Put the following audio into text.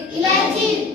cardamom